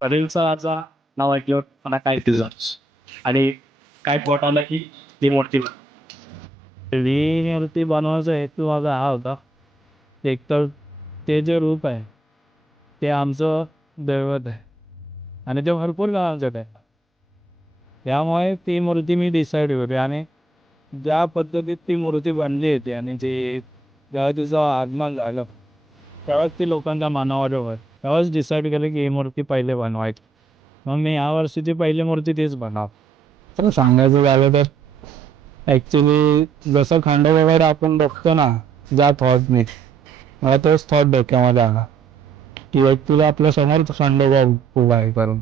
परेलचा नाव ऐकल्यावर मला काय दिलं आणि काय पोट आलं की ती मूर्ती ही मूर्ती बनवायचा हेतू माझा हा होता. एकतर ते जे रूप आहे ते आमचं दैवत आहे आणि ते भरपूर जणांच्यात आहे. त्यामुळे ती मूर्ती मी डिसाईड केली आणि ज्या पद्धतीत ती मूर्ती बनली होती आणि जे जेव्हा तिचं आगमन झालं तेव्हाच ती लोकांच्या मनावर होत. तेव्हाच डिसाईड केलं की ही मूर्ती पहिले बनवायची. मग मी यावर्षीची पहिली मूर्ती तीच बनव. तर सांगायचं झालं तर ॲक्च्युली जसं खंडोबावर आपण बघतो ना ज्या थॉटने मला तोच थॉट डोक्यामध्ये आला की तुला आपल्या समोर खंडोबा उभा आहे करून